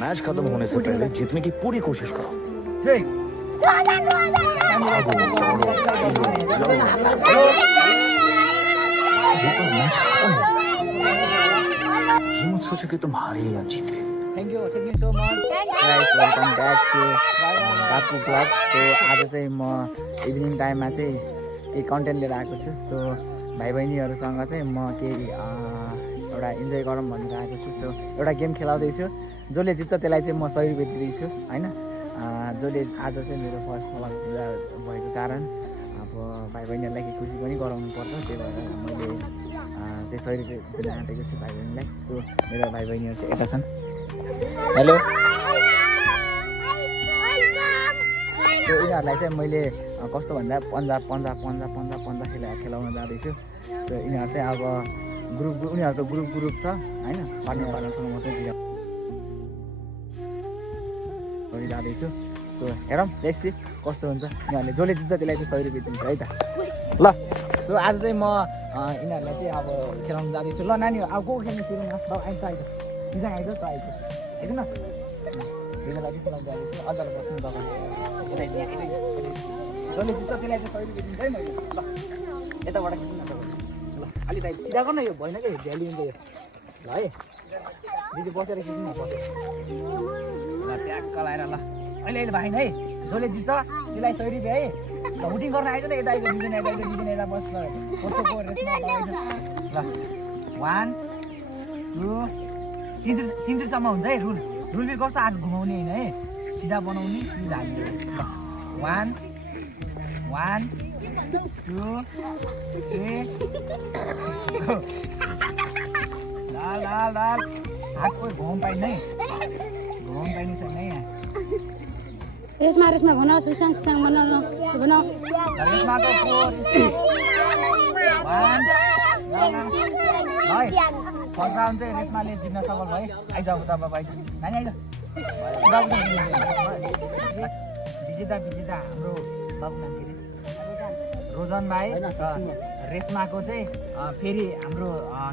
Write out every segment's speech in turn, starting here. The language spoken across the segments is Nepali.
मैच खत्म होने से पहले जीतने की पूरी कोशिश करो। ठीक ये मत सोचो कि तुम हारे या जीते। Thank you so much guys welcome back to Bapu blog so आज चाहिँ म इभिनिङ टाइममा चाहिँ केही कन्टेन्ट लिएर आएको छु सो भाइ बहिनीहरूसँग चाहिँ म केही एउटा इन्जोय गरौँ भनेर आएको छु सो एउटा गेम खेलाउँदैछु जसले जित्छ त्यसलाई चाहिँ म 100 रुपियाँ दिँदैछु होइन जसले आज चाहिँ मेरो फर्स्ट भ्लग भएको कारण अब भाइ बहिनीहरूलाई केही खुसी पनि गराउनु पर्छ त्यही भएर मैले चाहिँ 100 रुपियाँ दिन आँटेको छु भाइ बहिनीलाई सो मेरो भाइ बहिनीहरू चाहिँ यता छन् हेलो सो यिनीहरूलाई चाहिँ मैले कस्तो भन्दा पन्जा खेलाउन जाँदैछु सो यिनीहरू चाहिँ अब उनीहरूको ग्रुप छ होइन पार्टनरसँग म चाहिँ जाँदैछु सो हेरौँ लेट्स कस्तो हुन्छ यिनीहरूले जसले जित्छ त्यसलाई चाहिँ 100 रुपियाँ दिन्छ है त ल सो आज चाहिँ म यिनीहरूलाई चाहिँ अब खेलाउनु जाँदैछु ल नानी अब को खेल्नु सुरु न आइज हिजो आइज त आइज हेर्नु न हिजोलाई चाहिँ खेलाउनु जाँदैछु अझ बस्नु दोकान जसले जित्छ त्यसलाई चाहिँ 100 रुपियाँ दिन्छ है मैले ल यताबाट खिच्नु न ल अलि भाइ सिधा गर्न यो भएन कि भ्याली हुन्छ यो ल है दिदी बसेर खिच्नु न बसेर ल ट्याक्क लाएर ल अहिले भाइ है जसले जित्छ त्यसलाई 100 रुपियाँ है हुटिङ गर्न आइज त यता आइज दिदी यता बस ल फोटोको रेसमा लगाइज ल 1 2 3 हुन्छ है रुल चाहिँ कस्तो हात घुमाउने होइन है सिधा बनाउने सिधा हाल्ने 1 2 3 लाल हात कोही घुमाउनु पाइन्न है घुमाउनु पाइने छैन है यहाँ रेसमा भन सुसाङ भन रेसमा त फर्स्ट राउन्ड चाहिँ रेसमाले जित्न सफल भयो आइज अब तपाईँ आइज नानी आइज विजेता हाम्रो बाबु नाम के अरे रोजन भाइ रेसमाको चाहिँ फेरि हाम्रो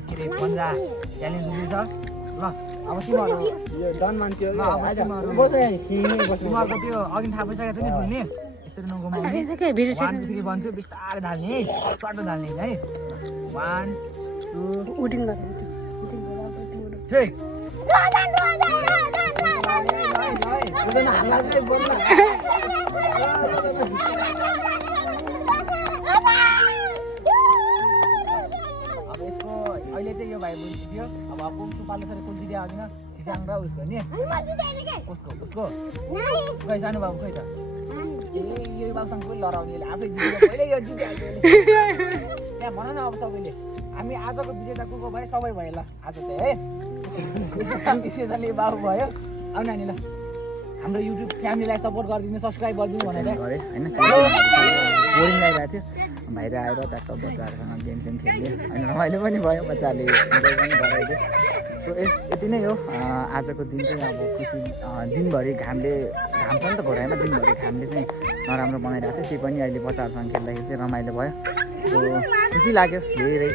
के अरे पन्जा च्यालेन्ज हुँदैछ ल अब तिमीहरू डन मान्छे तिमीहरूको त्यो अघि थाहा भइसकेको छ नि भुल्ने यस्तो नगुमाउने 1 2 3 भन्छु बिस्तारै धाल्ने है स्वाटो धाल्ने है 1 2 उटिङ गर ठीक अब यसको अहिले चाहिँ यो भाइ बुझिदियो अब सुपाले सर कुन जित्यो अघि न सिसाङ र उसको नि उसको खै सानो बाबु खै त ए यो बाबुसँग पनि लडाउने आफै जित्यो पहिले यो जित्यो त्यहाँ भन न अब सबैले हामी आजको विजेता को भयो सबै भयो ल आज चाहिँ है शान्ति बाबु भयो आउ नानी ल हाम्रो युट्युब फ्यामिलीलाई सपोर्ट गरिदिनु सब्सक्राइब गरिदिनु भनेर होइन बोरिङ लागिरहेको थियो बाहिर आएर ट्याक्क बच्चाहरूसँग गेमसेम खेल्यो होइन रमाइलो पनि भयो बच्चाहरूले इन्जोय पनि गराइदियो सो यति नै हो आजको दिन चाहिँ अब खुसी दिनभरि घाम छ नि त घोडामा दिनभरि घामले चाहिँ नराम्रो बनाइरहेको थियो त्यही पनि अहिले बच्चाहरूसँग खेल्दाखेरि चाहिँ रमाइलो भयो सो खुसी लाग्यो धेरै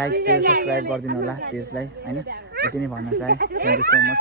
लाइक सेयर सब्सक्राइब गरिदिनु होला पेजलाई होइन यति नै भन्न चाहे थ्याङ्क यू सो मच